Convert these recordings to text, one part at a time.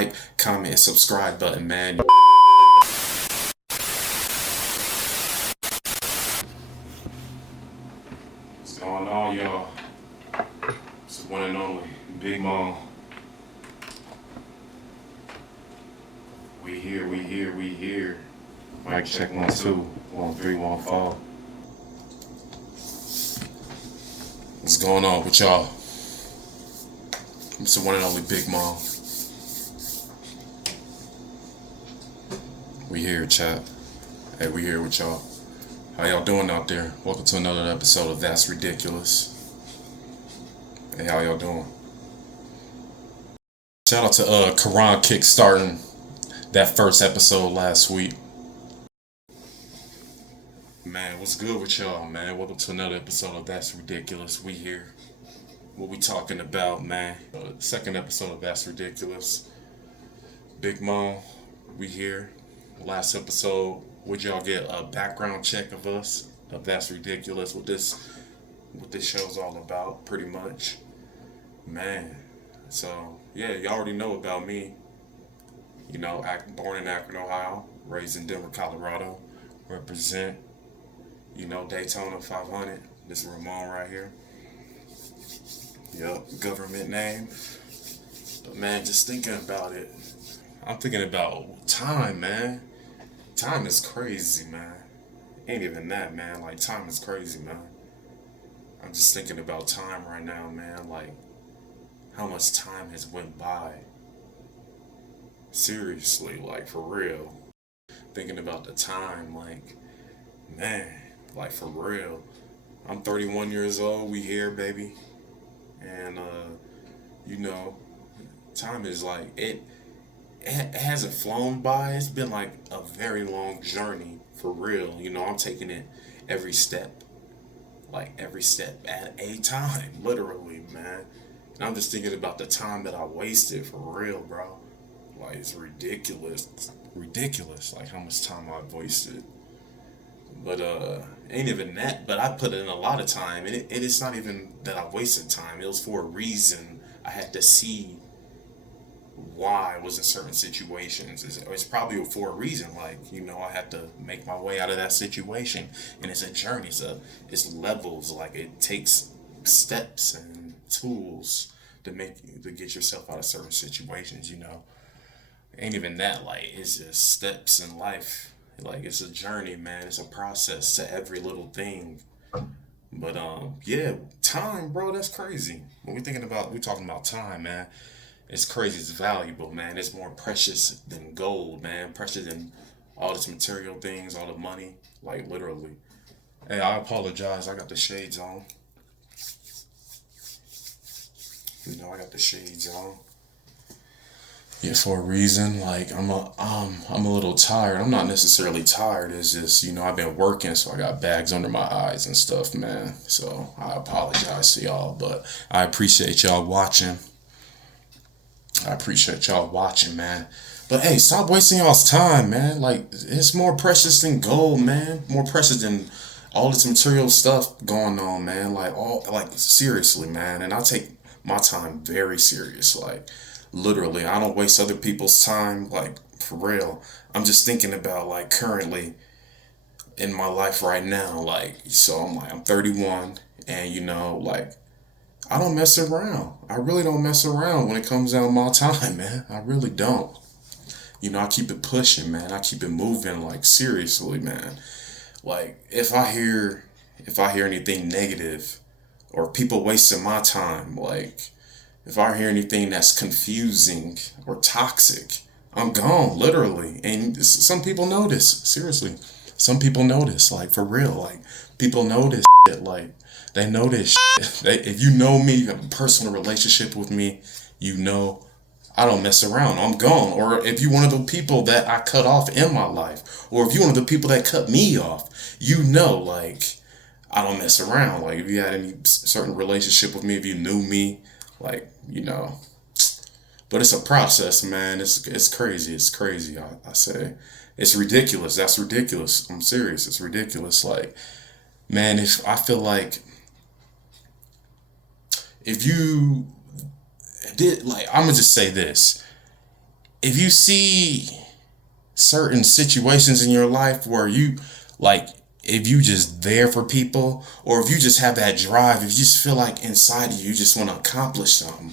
like, comment, and subscribe button, man. What's going on, y'all? It's the one and only Big Mom. We here, we here, we here. Mic check 1 2 1 3 1 4. What's going on with y'all? It's the one and only Big Mom. We here, chat. Hey, we here with y'all. How y'all doing out there? Welcome to another episode of That's Ridiculous. Hey, how y'all doing? Shout out to Quran kickstarting that first episode last week. Man, what's good with y'all, man? Welcome to another episode of That's Ridiculous. We here. What we talking about, man? Second episode of That's Ridiculous. Big Mom, we here. Last episode, would y'all get a background check of us? Of That's Ridiculous. What this show's all about, pretty much. Man. So, yeah, y'all already know about me. You know, born in Akron, Ohio. Raised in Denver, Colorado. Represent, you know, Daytona 500. This is Ramon right here. Yep, government name. But man, just thinking about it, I'm thinking about time, man. Time is crazy, man. Ain't even that, man. Like, time is crazy, man. I'm just thinking about time right now, man. Like, how much time has went by. Seriously, like, for real. Thinking about the time, like, man, like, for real. I'm 31 years old. We here, baby. And, you know, time is like, it hasn't flown by. It's been like a very long journey, for real. You know, I'm taking it every step. Like, every step at a time, literally, man. And I'm just thinking about the time that I wasted, for real, bro. Like, it's ridiculous. Ridiculous, like, how much time I've wasted. But ain't even that. But I put in a lot of time, and it's not even that I wasted time. It was for a reason. I had to see why I was in certain situations. It's probably for a reason. Like, you know, I had to make my way out of that situation, and it's a journey. It's levels. Like, it takes steps and tools to get yourself out of certain situations. You know, ain't even that. Like, it's just steps in life. Like, it's a journey, man. It's a process to every little thing. But yeah, time, bro, that's crazy. When we talking about time, man. It's crazy. It's valuable, man. It's more precious than gold, man. Precious than all this material things, all the money, like, literally. Hey, I apologize. I got the shades on. You know, I got the shades on. Yeah, for a reason. Like, I'm a little tired. I'm not necessarily tired. It's just, you know, I've been working, so I got bags under my eyes and stuff, man. So I apologize to y'all, but I appreciate y'all watching. Man. But hey, stop wasting y'all's time, man. Like, it's more precious than gold, man. More precious than all this material stuff going on, man. Like, seriously, man. And I take my time very serious. Like, literally, I don't waste other people's time. Like, for real. I'm just thinking about, like, currently in my life right now. Like, so I'm 31, and, you know, like, I don't mess around. I really don't mess around when it comes down to my time, man. I really don't. You know, I keep it pushing, man. I keep it moving, like, seriously, man. Like, if I hear anything negative or people wasting my time, like, if I hear anything that's confusing or toxic, I'm gone, literally. And some people notice, seriously. Some people notice, like, for real. Like, people notice shit, like, they know this shit. If you know me, you have a personal relationship with me, you know I don't mess around. I'm gone. Or if you're one of the people that I cut off in my life, or if you're one of the people that cut me off, you know, like, I don't mess around. Like, if you had any certain relationship with me, if you knew me, like, you know. But it's a process, man. It's crazy. It's crazy. I say it's ridiculous. That's ridiculous. I'm serious. It's ridiculous. Like, man, if I feel like if you did, like, I'm gonna just say this: if you see certain situations in your life where you like, if you just there for people, or if you just have that drive, if you just feel like inside of you, you just want to accomplish something.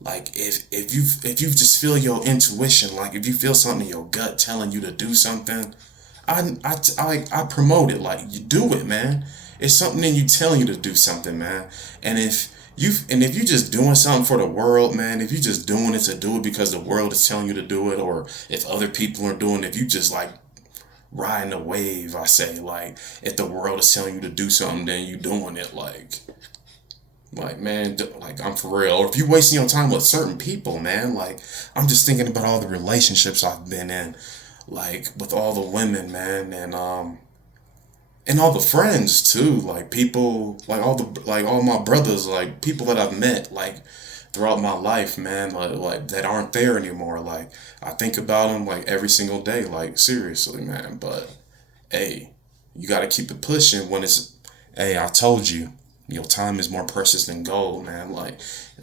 Like if you just feel your intuition, like if you feel something in your gut telling you to do something, I promote it. Like, you do it, man. It's something in you telling you to do something, man. And if you just doing something for the world, man, if you just doing it to do it because the world is telling you to do it, or if other people are doing it, if you just like riding a wave, I say, like, if the world is telling you to do something, then you doing it, like, man, like, I'm for real. Or if you wasting your time with certain people, man, like, I'm just thinking about all the relationships I've been in, like, with all the women, man, and all the friends too, like people, like all my brothers, like people that I've met, like throughout my life, man, like that aren't there anymore. Like, I think about them like every single day, like, seriously, man. But hey, you got to keep it pushing when it's. Hey, I told you, your time is more precious than gold, man. Like,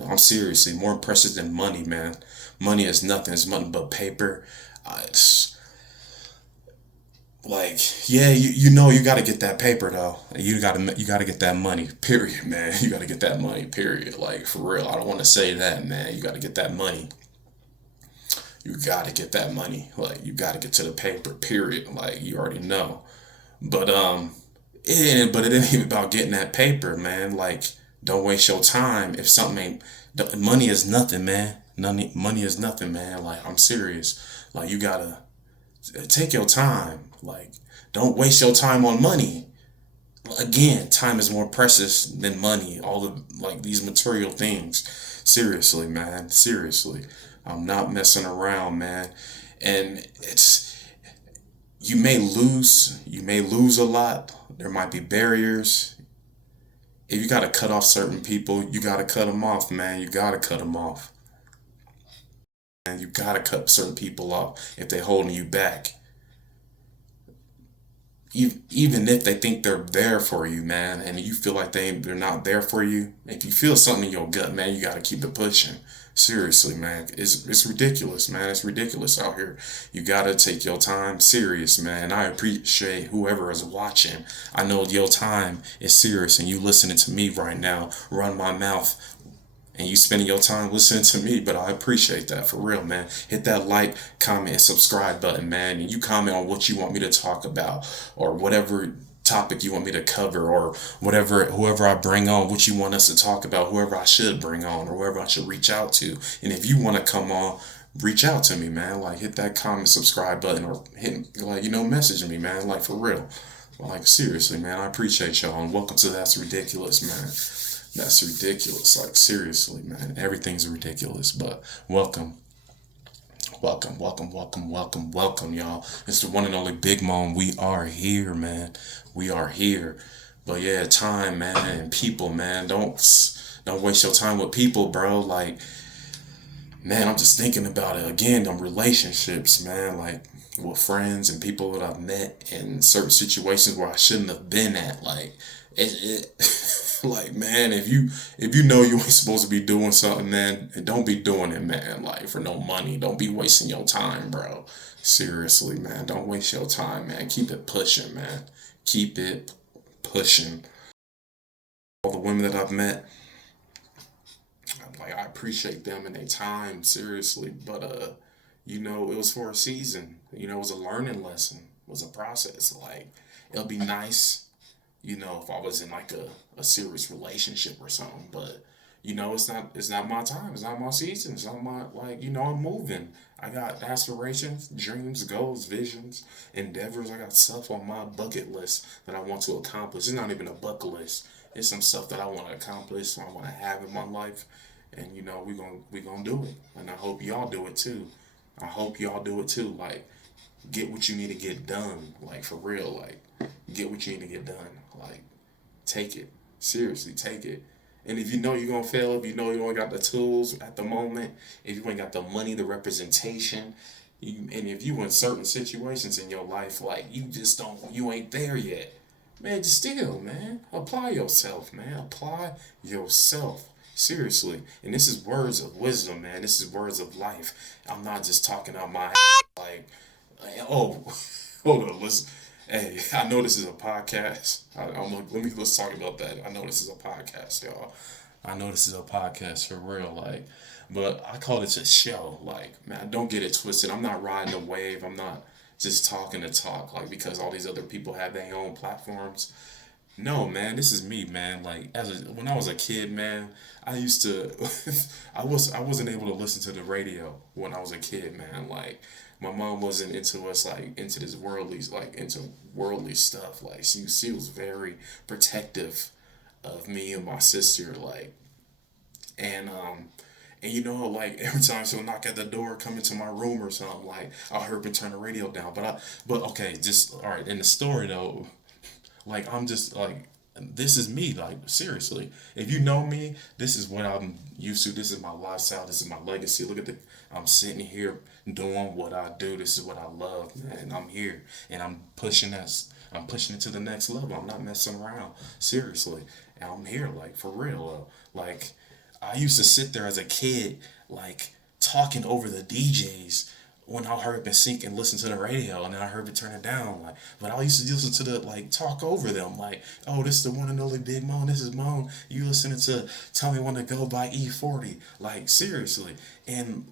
I'm seriously more precious than money, man. Money is nothing. It's nothing but paper. It's like, yeah, you know you got to get that paper though. You got to get that money. Period, man. You got to get that money. Period. Like, for real. I don't want to say that, man. You got to get that money. You got to get that money. Like, you got to get to the paper. Period. Like, you already know. But it ain't even about getting that paper, man. Like, don't waste your time if something ain't. Money is nothing, man. Money is nothing, man. Like, I'm serious. Like, you gotta take your time. Like, don't waste your time on money. Again, time is more precious than money. All the, like, these material things. Seriously, man. Seriously, I'm not messing around, man. And it's, you may lose a lot. There might be barriers. If you gotta cut off certain people, you gotta cut them off, man. You gotta cut them off. And you gotta cut certain people off if they're holding you back. Even if they think they're there for you, man, and you feel like they're not there for you. If you feel something in your gut, man, you gotta keep it pushing. Seriously, man, it's ridiculous, man. It's ridiculous out here. You gotta take your time serious, man. I appreciate whoever is watching. I know your time is serious, and you listening to me right now, run my mouth, and you spending your time listening to me, but I appreciate that for real, man. Hit that like, comment, and subscribe button, man, and you comment on what you want me to talk about, or whatever topic you want me to cover, or whatever, whoever I bring on, what you want us to talk about, whoever I should bring on, or whoever I should reach out to. And if you want to come on, reach out to me, man. Like, hit that comment, subscribe button, or hit, like, message me, man. Like, for real. Like, seriously, man, I appreciate y'all, and welcome to That's Ridiculous, man. That's ridiculous. Like, seriously, man. Everything's ridiculous. But welcome. Welcome, welcome, welcome, welcome, welcome, y'all. It's the one and only Big Mom. We are here, man. We are here. But yeah, time, man, and people, man. Don't waste your time with people, bro. Like, man, I'm just thinking about it again. Them relationships, man. Like, with friends and people that I've met in certain situations where I shouldn't have been at. Like, it like, man, if you know you ain't supposed to be doing something, man, don't be doing it, man. Like, for no money. Don't be wasting your time, bro. Seriously, man. Don't waste your time, man. Keep it pushing, man. Keep it pushing. All the women that I've met, like, I appreciate them and their time, seriously. But it was for a season. It was a learning lesson. It was a process. Like, it'll be nice, if I was in like a serious relationship or something. But it's not my time. It's not my season. It's not my, like, I'm moving. I got aspirations, dreams, goals, visions, endeavors. I got stuff on my bucket list that I want to accomplish. It's not even a bucket list. It's some stuff that I want to accomplish, I want to have in my life. And we gonna do it. And I hope y'all do it too. I hope y'all do it too. Like, get what you need to get done. Like, for real. Like, get what you need to get done. Like, take it. Seriously, take it. And if you know you're gonna fail, if you know you don't got the tools at the moment, if you ain't got the money, the representation, and if you in certain situations in your life, like, you ain't there yet, man, just still, man, apply yourself, man, apply yourself. Seriously. And this is words of wisdom, man. This is words of life. I'm not just talking out my like, oh, hold on, listen. Hey, I know this is a podcast. Let's talk about that. I know this is a podcast, y'all. I know this is a podcast for real, like, but I call it a show. Like, man, don't get it twisted. I'm not riding a wave. I'm not just talking to talk, like, because all these other people have their own platforms. No, man, this is me, man. Like when I was a kid, man, I used to I wasn't able to listen to the radio when I was a kid, man. Like my mom wasn't into us like into this worldly like into worldly stuff. Like she was very protective of me and my sister, like and like every time she'll knock at the door, come into my room or something, like I'll hurry and turn the radio down. But okay, just all right. In the story though, like I'm just like this is me. Like seriously, if you know me, this is what I'm used to. This is my lifestyle. This is my legacy. Look at the. I'm sitting here doing what I do. This is what I love, man. And I'm here and I'm pushing us. I'm pushing it to the next level. I'm not messing around. Seriously, and I'm here like for real. Like I used to sit there as a kid, like talking over the DJs when I heard it sync and listen to the radio, and then I heard it turn it down. Like, but I used to listen to the like talk over them. Like, oh, this is the one and only Big Moan. This is Moan. You listening to Tell Me When to Go by E40. Like seriously, and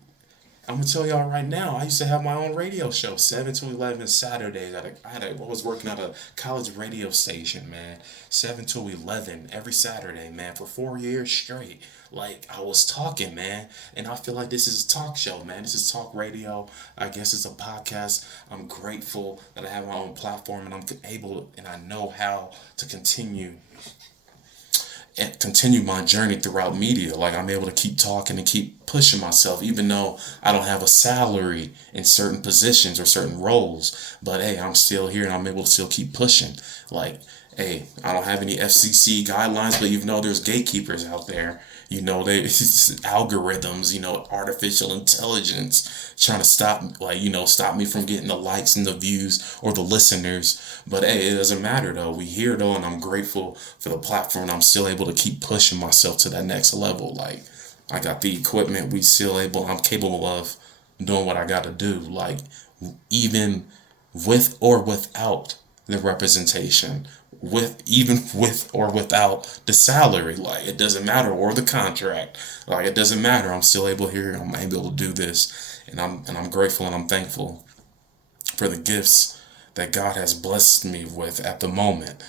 I'm gonna tell y'all right now. I used to have my own radio show, 7 to 11 Saturdays. I was working at a college radio station, man. 7 to 11 every Saturday, man, for 4 years straight. Like I was talking, man, and I feel like this is a talk show, man. This is talk radio. I guess it's a podcast. I'm grateful that I have my own platform and I'm able and I know how to continue my journey throughout media. Like I'm able to keep talking and keep pushing myself, even though I don't have a salary in certain positions or certain roles. But hey, I'm still here and I'm able to still keep pushing. Like, hey, I don't have any FCC guidelines, but you know there's gatekeepers out there. They algorithms, artificial intelligence trying to stop me from getting the likes and the views or the listeners. But hey, it doesn't matter though. We here though, and I'm grateful for the platform. And I'm still able to keep pushing myself to that next level. Like I got the equipment. I'm capable of doing what I got to do. Like even with or without the representation, with or without the salary, like it doesn't matter, or the contract, like it doesn't matter. I'm still able here. I'm able to do this, and I'm grateful and I'm thankful for the gifts that God has blessed me with at the moment.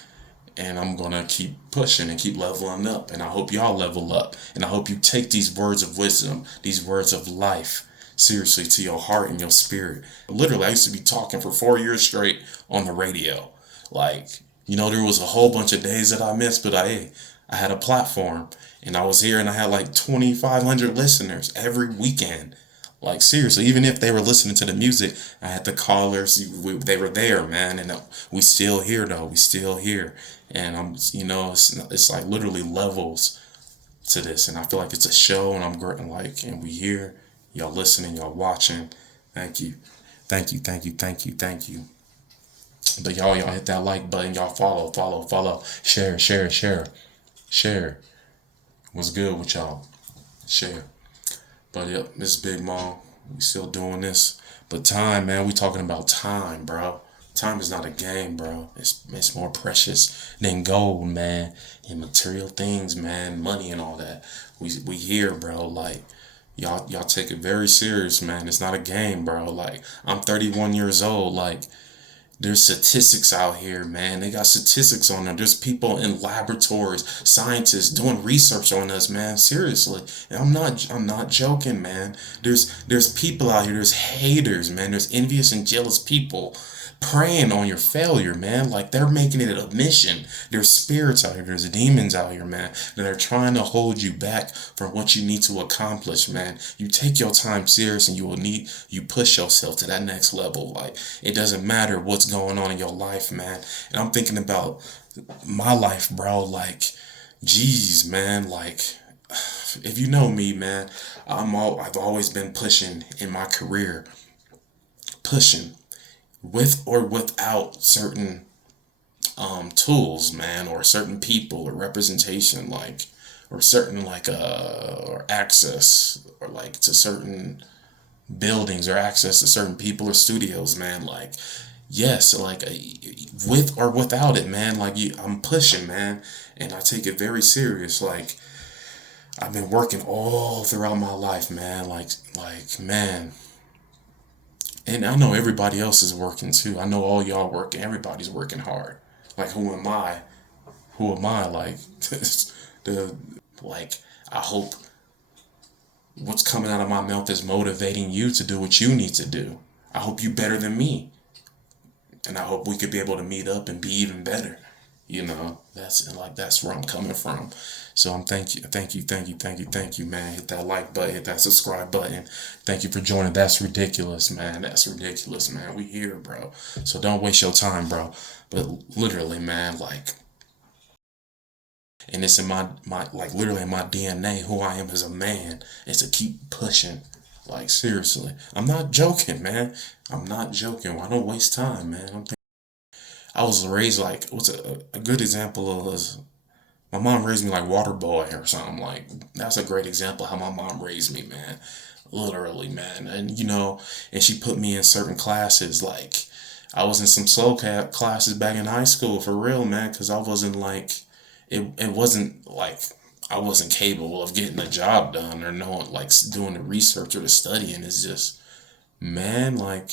And I'm gonna keep pushing and keep leveling up. And I hope y'all level up. And I hope you take these words of wisdom, these words of life, seriously to your heart and your spirit. Literally, I used to be talking for 4 years straight on the radio. Like, there was a whole bunch of days that I missed, but I had a platform and I was here and I had like 2,500 listeners every weekend. Like seriously, even if they were listening to the music, I had the callers. They were there, man, and we still here though. We still here, and it's like literally levels to this, and I feel like it's a show, and I'm great, and we here, y'all listening, y'all watching. Thank you, thank you, thank you, thank you, thank you. But y'all hit that like button, y'all follow, share. What's good with y'all? Share. But yep, this is Big Mom. We still doing this. But time, man, we talking about time, bro. Time is not a game, bro. It's more precious than gold, man. And material things, man, money and all that. We here, bro. Like y'all take it very serious, man. It's not a game, bro. Like I'm 31 years old. Like there's statistics out here, man. They got statistics on them. There's people in laboratories, scientists doing research on us, man. Seriously. And I'm not joking, man. There's people out here, there's haters, man. There's envious and jealous people preying on your failure, man. Like they're making it a mission. There's spirits out here, there's demons out here, man, that are trying to hold you back from what you need to accomplish, man. You take your time serious and you push yourself to that next level. Like it doesn't matter what's going on in your life, man. And I'm thinking about my life, bro. Like, geez, man, like if you know me, man, I've always been pushing in my career. Pushing with or without certain tools, man, or certain people or representation. Like or certain like or access or like to certain buildings or access to certain people or studios, man. Like, yes, like with or without it, man. Like, I'm pushing, man, and I take it very serious. Like, I've been working all throughout my life, man. Man, and I know everybody else is working too. I know all y'all working. Everybody's working hard. Like, who am I? Who am I? Like, the like. I hope what's coming out of my mouth is motivating you to do what you need to do. I hope you better than me, and I hope we could be able to meet up and be even better. That's where I'm coming from. So I'm thank you, man. Hit that like button, hit that subscribe button. Thank you for joining. That's ridiculous, man. That's ridiculous, man. We here, bro. So don't waste your time, bro. But literally, man, like, and it's in my like literally in my DNA, who I am as a man, is to keep pushing. Like, seriously, I'm not joking, man. I'm not joking. I don't waste time, man. I was raised like, what's a good example of, my mom raised me like water boy or something. Like, that's a great example how my mom raised me, man. Literally, man. And and she put me in certain classes. Like, I was in some slow classes back in high school for real, man, because I wasn't like, it wasn't like I wasn't capable of getting the job done or knowing, like, doing the research or the studying. It's just, man, like,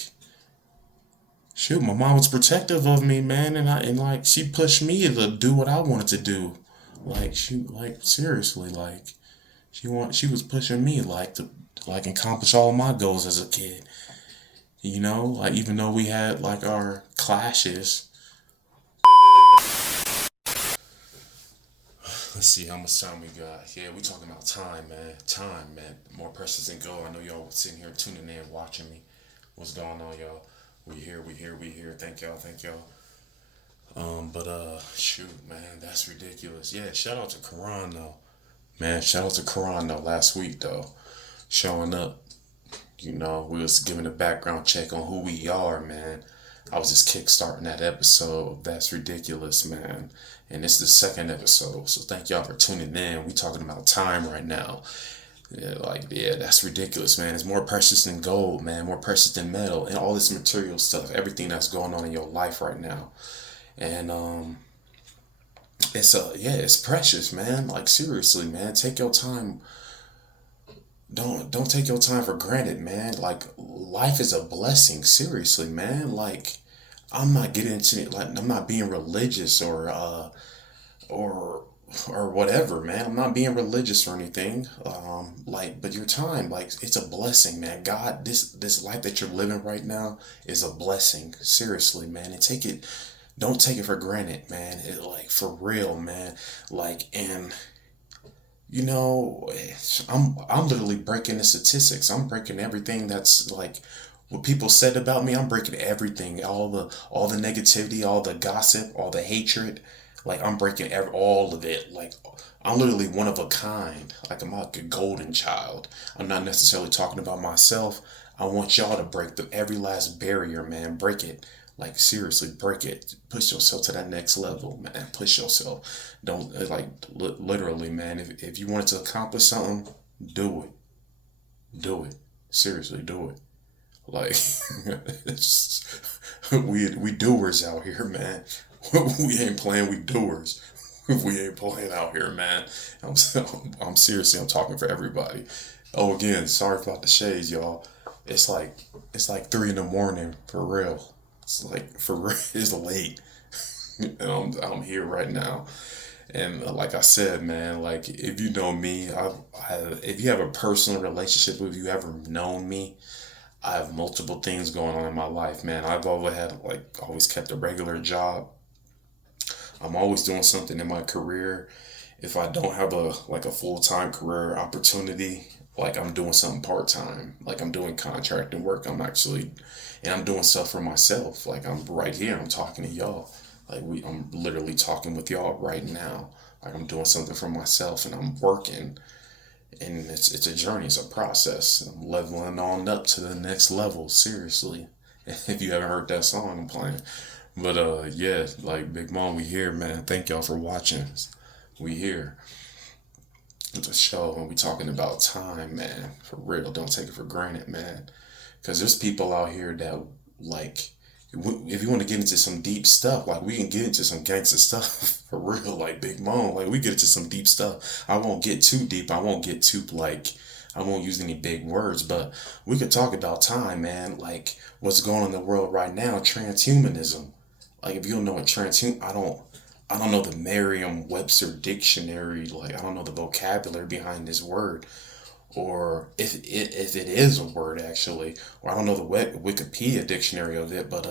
shoot, my mom was protective of me, man, and like, she pushed me to do what I wanted to do. Like, like, seriously, like, she was pushing me, like, to like accomplish all my goals as a kid. Like, even though we had like our clashes. Let's see how much time we got. Yeah, we talking about time, man. Time, man. More precious than gold. I know y'all sitting here tuning in, watching me. What's going on, y'all? We here. Thank y'all, thank y'all. But shoot, man, that's ridiculous. Yeah, shout out to Quran though. Man, shout out to Quran though. Last week though, showing up. We was giving a background check on who we are, man. I was just kickstarting that episode. That's ridiculous, man. And it's the second episode, so thank y'all for tuning in. We talking about time right now. Yeah, like, yeah, that's ridiculous, man. It's more precious than gold, man. More precious than metal and all this material stuff. Everything that's going on in your life right now, and it's precious, man. Like, seriously, man. Take your time. Don't take your time for granted, man. Like, life is a blessing. Seriously, man. Like, I'm not getting into it. Like, I'm not being religious or or whatever, man. I'm not being religious or anything. Like, but your time, like, it's a blessing, man. God, this life that you're living right now is a blessing. Seriously, man. And don't take it for granted, man. Like, for real, man. Like, and you know, I'm literally breaking the statistics. I'm breaking everything that's like what people said about me. I'm breaking everything, all the negativity, all the gossip, all the hatred. Like, I'm breaking all of it. Like, I'm literally one of a kind. Like, I'm like a golden child. I'm not necessarily talking about myself. I want y'all to break every last barrier, man. Break it. Like, seriously, break it. Push yourself to that next level, man. Push yourself. Don't, like, literally, man. If you wanted to accomplish something, do it. Do it. Seriously, do it. Like, we doers out here, man. We ain't playing, we doers. We ain't playing out here, man. I'm seriously, I'm talking for everybody. Oh, again, sorry about the shades, y'all. It's like it's like 3 in the morning, for real. It's like, for real, it's late. And I'm here right now. And like I said, man, like, if you know me, if you have a personal relationship with you, ever known me, I have multiple things going on in my life, man. I've always kept a regular job. I'm always doing something in my career. If I don't have a full-time career opportunity, like, I'm doing something part-time. Like, I'm doing contracting work. And I'm doing stuff for myself. Like, I'm right here. I'm talking to y'all. Like, I'm literally talking with y'all right now. Like, I'm doing something for myself, and I'm working. And it's a journey. It's a process. I'm leveling on up to the next level. Seriously. If you haven't heard that song I'm playing. But yeah, like, Big Mom, we here, man. Thank y'all for watching. We here. the show when we talking about time, man. For real, don't take it for granted, man. Because there's people out here that, like, if you want to get into some deep stuff, like, we can get into some gangster stuff for real, like Big Moan. Like, we get into some deep stuff. I won't get too deep. I won't get too, like, I won't use any big words, but we could talk about time, man. Like, what's going on in the world right now, transhumanism. Like, if you don't know what I don't know the Merriam-Webster dictionary. Like, I don't know the vocabulary behind this word, or if it is a word actually, or I don't know the Wikipedia dictionary of it. But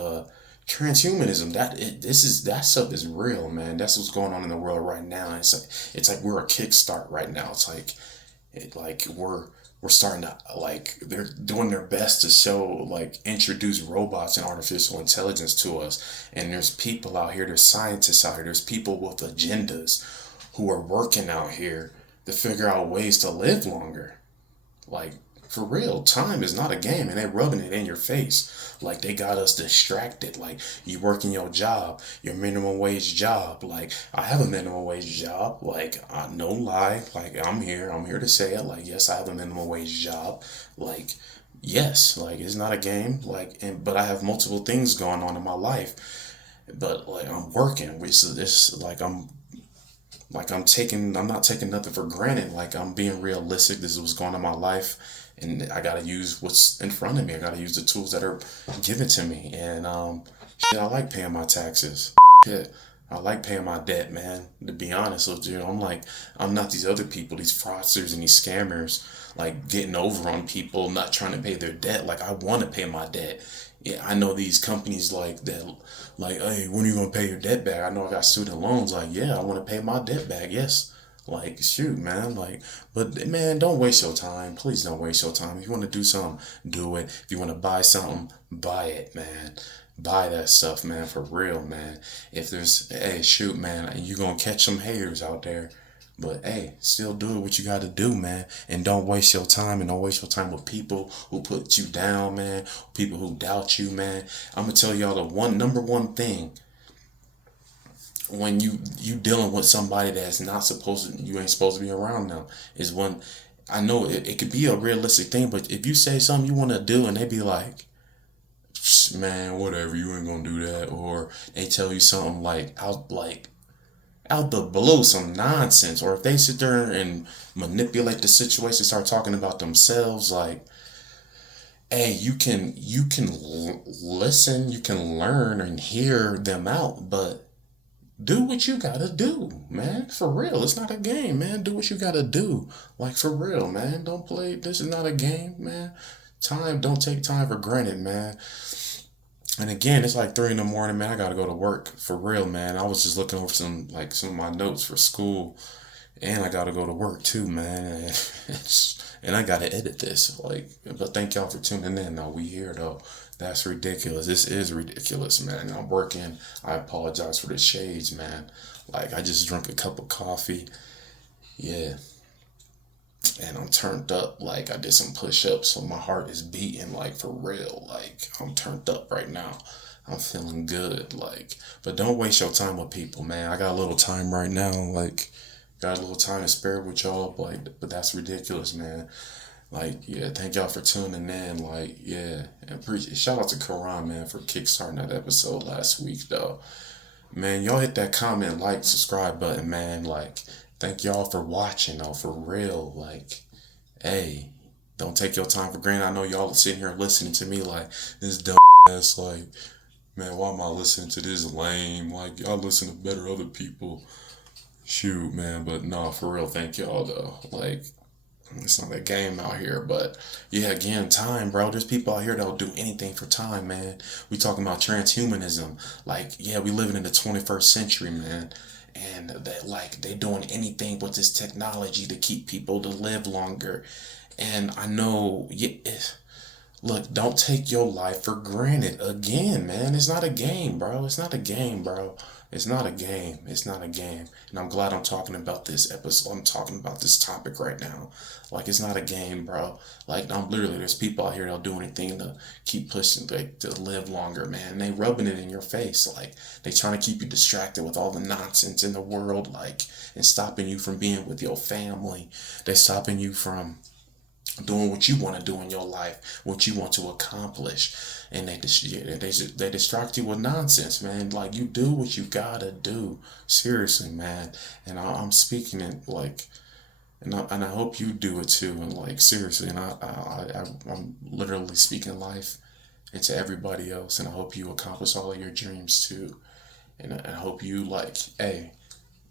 transhumanism, that stuff is real, man. That's what's going on in the world right now. It's like we're a kickstart right now. It's like we're starting to, like, they're doing their best to show, like, introduce robots and artificial intelligence to us. And there's people out here, there's scientists out here, there's people with agendas who are working out here to figure out ways to live longer. Like, for real, time is not a game, and they rubbing it in your face. Like, they got us distracted. Like, you working your job, your minimum wage job. Like, I have a minimum wage job. Like, no lie. Like, I'm here to say it. Like, yes, I have a minimum wage job. Like, yes, like, it's not a game. Like, but I have multiple things going on in my life. But, like, I'm working, which is this, I'm not taking nothing for granted. Like, I'm being realistic. This is what's going on in my life, and I gotta use what's in front of me. I gotta use the tools that are given to me. And shit, I like paying my taxes. Shit, I like paying my debt, man. To be honest with you, I'm not these other people, these fraudsters and these scammers, like, getting over on people not trying to pay their debt. Like, I want to pay my debt. Yeah, I know these companies like that, like, hey, when are you gonna pay your debt back? I know I got student loans. Like, yeah, I want to pay my debt back. Yes. Like, shoot, man. Like, but man, don't waste your time. Please don't waste your time. If you want to do something, do it. If you want to buy something, buy it, man. Buy that stuff, man, for real, man. If there's, hey, shoot, man, you gonna catch some haters out there. But hey, still do what you gotta do, man. And don't waste your time, and don't waste your time with people who put you down, man. People who doubt you, man. I'm gonna tell y'all the number one thing when you dealing with somebody that's not supposed to, you ain't supposed to be around them, is when, I know it could be a realistic thing, but if you say something you want to do and they be like, man, whatever, you ain't gonna do that, or they tell you something out the blue, some nonsense, or if they sit there and manipulate the situation, start talking about themselves, like, hey, listen, you can learn and hear them out, but do what you gotta do, man. For real, it's not a game, man. Do what you gotta do, like, for real, man. Don't play. This is not a game, man. Don't take time for granted, man. And again, it's like 3 in the morning, man. I gotta go to work, for real, man. I was just looking over some of my notes for school, and I gotta go to work too, man. And I gotta edit this, like. But thank y'all for tuning in. Though we here, though. That's ridiculous. This is ridiculous, man. I'm working. I apologize for the shades, man. Like, I just drank a cup of coffee. Yeah. And I'm turned up. Like, I did some push-ups, so my heart is beating, like, for real. Like, I'm turned up right now. I'm feeling good. Like, but don't waste your time with people, man. I got a little time right now. Like, got a little time to spare with y'all. Like, but that's ridiculous, man. Like, yeah, thank y'all for tuning in. Like, yeah, and appreciate. Shout out to Karan, man, for kickstarting that episode last week, though. Man, y'all hit that comment, like, subscribe button, man. Like, thank y'all for watching, though, for real. Like, hey, don't take your time for granted. I know y'all sitting here listening to me like, this dumb ass, like, man, why am I listening to this lame? Like, y'all listen to better other people. Shoot, man, but no, for real, thank y'all, though. Like, it's not a game out here, but yeah, again, time, bro. There's people out here that'll do anything for time, man. We talking about transhumanism. Like, yeah, we living in the 21st century, man. And that, like, they doing anything with this technology to keep people to live longer. And I know, yeah, Look, don't take your life for granted again, man. It's not a game, bro. It's not a game, bro. It's not a game. It's not a game. And I'm glad I'm talking about this episode. I'm talking about this topic right now. Like, it's not a game, bro. Like, I'm literally, there's people out here that'll do anything to keep pushing, like, to live longer, man. And they rubbing it in your face. Like, they trying to keep you distracted with all the nonsense in the world, like, and stopping you from being with your family. They stopping you from doing what you want to do in your life, what you want to accomplish, and they distract you with nonsense, man. Like, you do what you gotta do, seriously, man. And I'm speaking it like, and I hope you do it too, and like seriously, and I'm literally speaking life into everybody else, and I hope you accomplish all of your dreams too, and I hope you like, hey,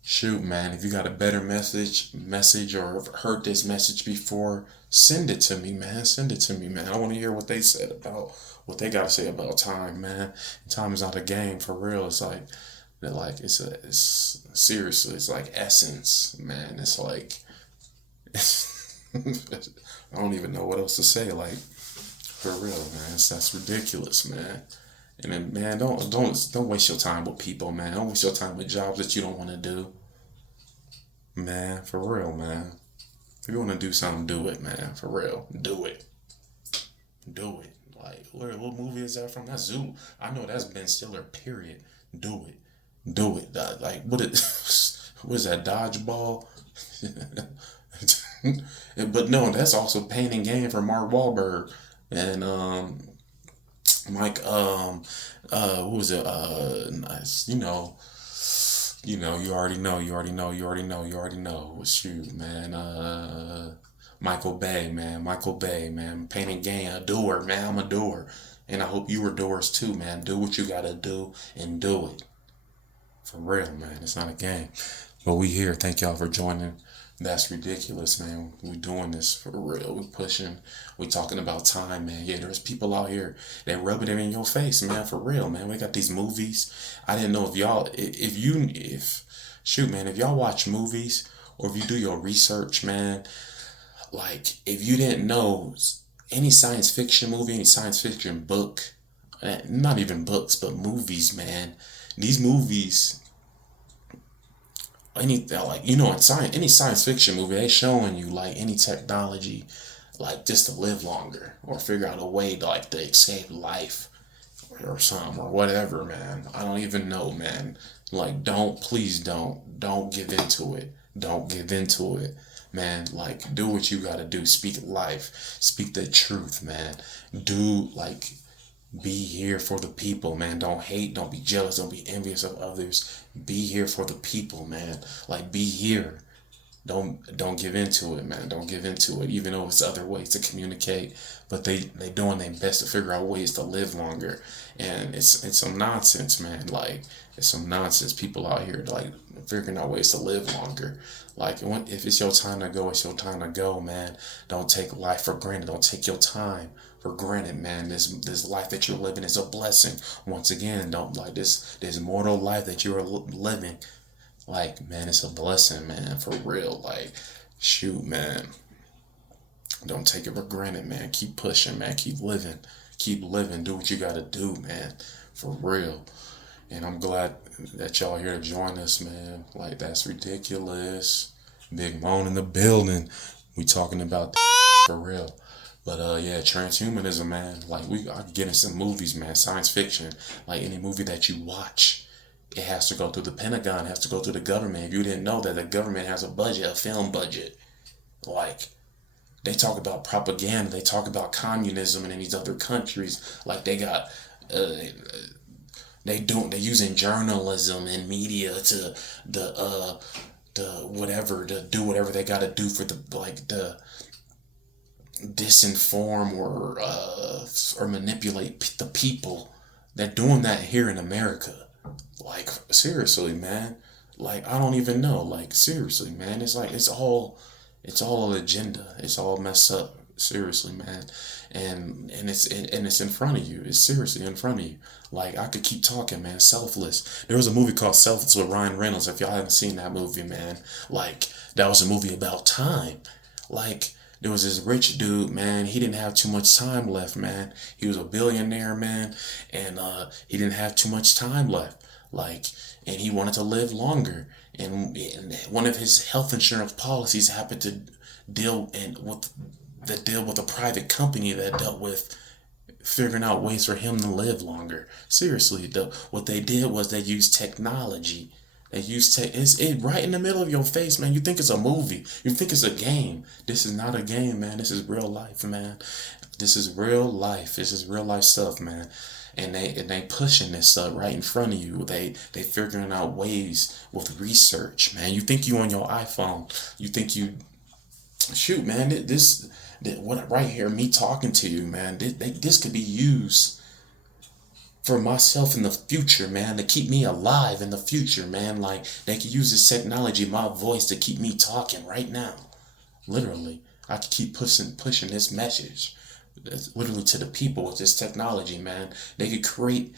shoot, man, if you got a better message, or have heard this message before, send it to me, man. Send it to me, man. I want to hear what they said about what they got to say about time, man. Time is not a game, for real. It's like that, like it's seriously, it's like essence, man. It's like I don't even know what else to say. Like, for real, man. That's ridiculous, man. And then, man, don't waste your time with people, man. Don't waste your time with jobs that you don't want to do, man. For real, man. If you want to do something, do it, man. For real, do it, do it. Like, what movie is that from? That's Zoo. I know that's Ben Stiller. Period. Do it, do it. Like, what it? What is that? Dodgeball. But no, that's also Pain and Gain for Mark Wahlberg and Mike, who was it? Nice, you already know. Shoot, man. Michael Bay, man. Pain and Gain, a doer, man. I'm a doer, and I hope you are doers too, man. Do what you gotta do and do it for real, man. It's not a game, but we here. Thank y'all for joining. That's ridiculous, man. We doing this for real. We pushing. We talking about time, man. Yeah, there's people out here that rubbing it in your face, man. For real, man. We got these movies. I didn't know if y'all, if shoot, man, if y'all watch movies or if you do your research, man, like if you didn't know any science fiction movie, any science fiction book, not even books, but movies, man. These movies, anything like in science, any science fiction movie, they showing you like any technology, like just to live longer or figure out a way to like to escape life or something or whatever, man. I don't even know, man. Like, please don't give into it. Don't give into it, man. Like, do what you gotta do. Speak life. Speak the truth, man. Do like be here for the people, man. Don't hate, don't be jealous, don't be envious of others. Be here for the people, man. Like, be here. Don't give into it, man. Don't give into it, even though it's other ways to communicate. But they doing their best to figure out ways to live longer, and it's some nonsense, man. Like, it's some nonsense. People out here like figuring out ways to live longer. Like, if it's your time to go, it's your time to go, man. Don't take life for granted. Don't take your time for granted, man. This life that you're living is a blessing. Once again, don't like this mortal life that you're living. Like, man, it's a blessing, man, for real. Like, shoot, man. Don't take it for granted, man. Keep pushing, man. Keep living. Keep living. Do what you gotta do, man. For real. And I'm glad that y'all here to join us, man. Like, that's ridiculous. Big Moan in the building. We talking about for real. But yeah, transhumanism, man. Like, I get in some movies, man. Science fiction. Like, any movie that you watch, it has to go through the Pentagon, it has to go through the government. If you didn't know that the government has a budget, a film budget, like, they talk about propaganda, they talk about communism in these other countries. Like, they got, they using journalism and media to whatever, to do whatever they got to do for the disinform or manipulate the people. They're doing that here in America. Like, seriously, man. Like, I don't even know. Like, seriously, man. It's like, it's all an agenda. It's all messed up. Seriously, man. And it's in front of you. It's seriously in front of you. Like, I could keep talking, man. Selfless. There was a movie called Selfless with Ryan Reynolds. If y'all haven't seen that movie, man, like, that was a movie about time. Like, There was this rich dude, man. He didn't have too much time left, man. He was a billionaire, man, and he didn't have too much time left. Like, and he wanted to live longer. And one of his health insurance policies happened to deal with a private company that dealt with figuring out ways for him to live longer. Seriously, what they did was they used technology. They use it's it right in the middle of your face, man. You think it's a movie. You think it's a game. This is not a game, man. This is real life, man. This is real life. This is real life stuff, man. And they pushing this stuff right in front of you. They figuring out ways with research, man. You think you on your iPhone. You think you shoot, man. What right here, me talking to you, man. This could be used for myself in the future, man, to keep me alive in the future, man. Like, they could use this technology, my voice, to keep me talking right now. Literally, I could keep pushing this message, literally, to the people with this technology, man. They could create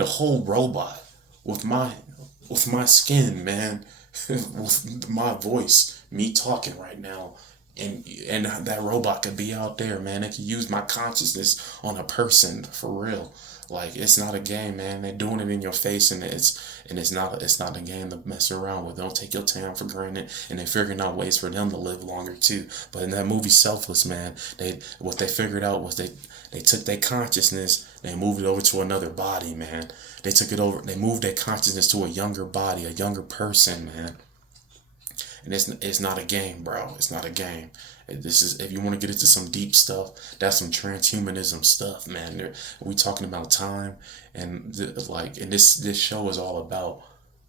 a whole robot with my skin, man, with my voice, me talking right now. And that robot could be out there, man. They could use my consciousness on a person for real. Like, it's not a game, man. They're doing it in your face, and it's not a game to mess around with. Don't take your time for granted, and they're figuring out ways for them to live longer too. But in that movie Selfless, man, what they figured out was they took their consciousness, they moved it over to another body, man. They moved their consciousness to a younger body, a younger person, man. And it's not a game, bro. It's not a game. This is, if you want to get into some deep stuff, that's some transhumanism stuff, man. We talking about time, and and this show is all about,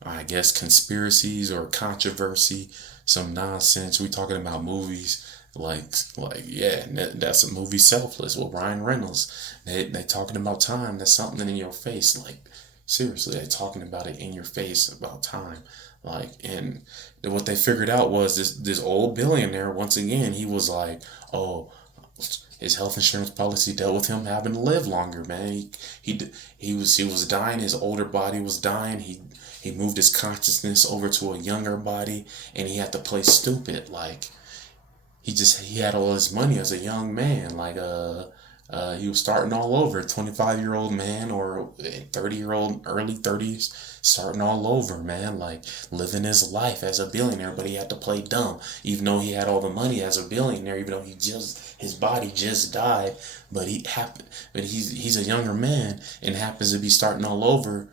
I guess, conspiracies or controversy, some nonsense. We talking about movies, yeah, that's a movie Selfless with Ryan Reynolds. They talking about time. That's something in your face, like, seriously, they talking about it in your face about time. Like, and what they figured out was this old billionaire, once again, he was like, oh, his health insurance policy dealt with him having to live longer, man. He was dying. His older body was dying. He moved his consciousness over to a younger body, and he had to play stupid. Like, he had all his money as a young man. Like, he was starting all over, 25-year-old man, or 30-year-old, early 30s, starting all over, man, like, living his life as a billionaire. But he had to play dumb, even though he had all the money as a billionaire, even though his body just died. But he's a younger man and happens to be starting all over,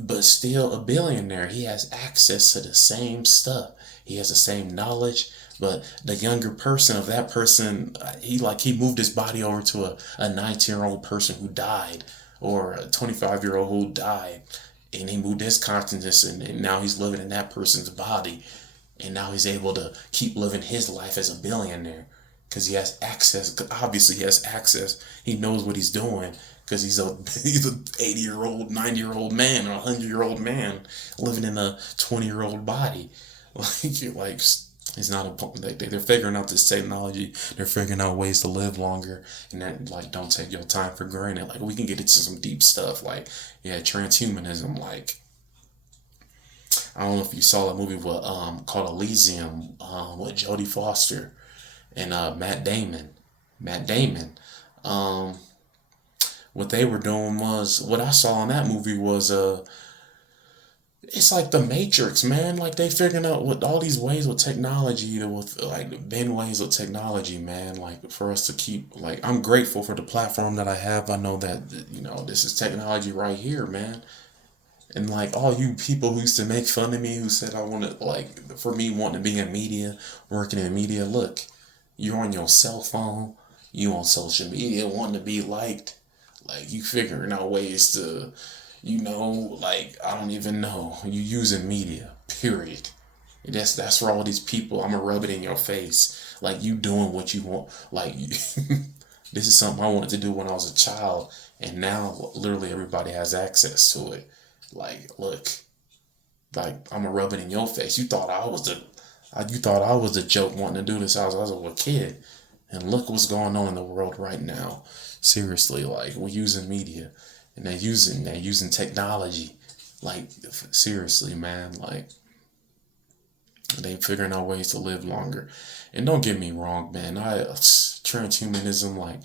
but still a billionaire. He has access to the same stuff. He has the same knowledge, but the younger person of that person, he moved his body over to a 19-year-old person who died, or a 25-year-old who died, and he moved his consciousness, and now he's living in that person's body, and now he's able to keep living his life as a billionaire because he has access. Obviously, he has access. He knows what he's doing because he's a 80-year-old, 90-year-old man, or a 100-year-old man living in a 20-year-old body. It's not they're figuring out this technology. They're figuring out ways to live longer, and that, like, don't take your time for granted. Like, we can get into some deep stuff, like, yeah, transhumanism. Like, I don't know if you saw a movie with called Elysium, with Jodie Foster and Matt Damon. What they were doing was, what I saw in that movie was it's like the Matrix, man. Like, they figuring out with all these ways with technology, with like been ways with technology, man. Like, for us to keep, like, I'm grateful for the platform that I have. I know that, this is technology right here, man. And, like, all you people who used to make fun of me, who said I wanted, like, for me wanting to be in media, working in media, look, you're on your cell phone, you on social media, wanting to be liked, like, you figuring out ways to, like, I don't even know. You using media, period. That's for all these people. I'm gonna rub it in your face. Like, you doing what you want. Like, this is something I wanted to do when I was a child, and now literally everybody has access to it. Like, look, like, I'm gonna rub it in your face. You thought I was the joke wanting to do this. I was a kid, and look what's going on in the world right now. Seriously, like, we're using media. And they're using technology, like, seriously, man, like, They figuring out ways to live longer. And don't get me wrong, man. Transhumanism, like,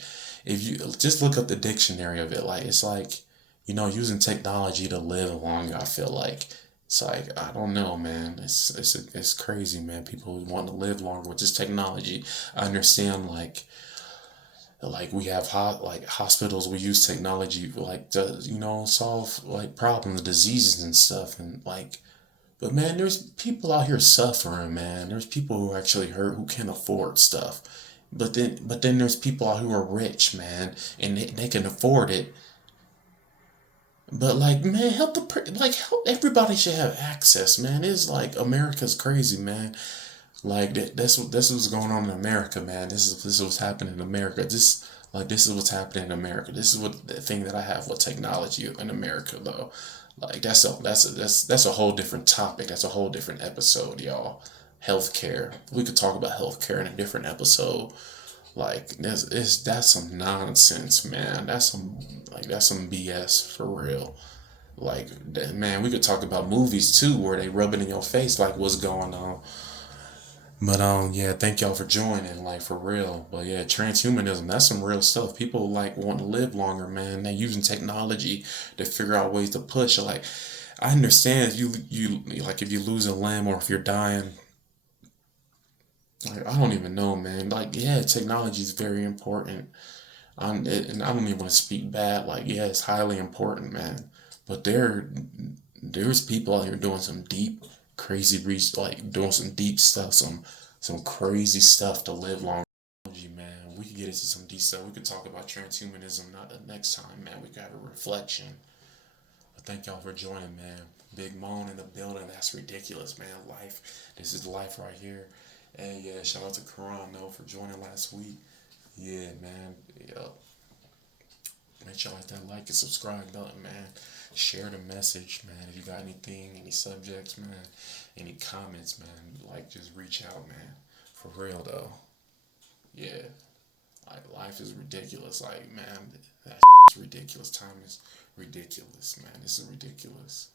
if you just look up the dictionary of it, like, it's like, using technology to live longer. I feel like it's like, I don't know, man. It's crazy, man. People want to live longer with this technology. I understand, like we have like hospitals. We use technology like to solve like problems, diseases and stuff, and like. But man, there's people out here suffering, man. There's people who are actually hurt who can't afford stuff. But then there's people out who are rich, man, and they can afford it. But like, man, help. Everybody should have access, man. It's like America's crazy, man. Like that's what's going on in America, man. This is what's happening in America. This is what's happening in America. This is what the thing that I have with technology in America, though. Like that's a whole different topic. That's a whole different episode, y'all. Healthcare. We could talk about healthcare in a different episode. Like that's some nonsense, man. That's some BS for real. Like, man, we could talk about movies too, where they rub it in your face, like what's going on. But yeah, thank y'all for joining, like for real. But yeah, transhumanism, that's some real stuff. People like want to live longer, man. They using technology to figure out ways to push. Like, I understand you like if you lose a limb or if you're dying. Like, I don't even know, man. Like, yeah, technology is very important. And I don't even want to speak bad. Like, yeah, it's highly important, man. But there's people out here doing some deep, crazy like doing some deep stuff, some crazy stuff to live long. Man, we could get into some deep stuff. We could talk about transhumanism not the next time, man. We could have a reflection. But thank y'all for joining, man. Big Moan in the building. That's ridiculous, man. Life. This is life right here. And yeah, shout out to Karan though for joining last week. Yeah, man. Yeah. Make sure you hit that like and subscribe button, man. Share the message, man. If you got anything, any subjects, man, any comments, man, like just reach out, man. For real though. Yeah. Like life is ridiculous. Like, man, that's ridiculous. Time is ridiculous, man. This is ridiculous.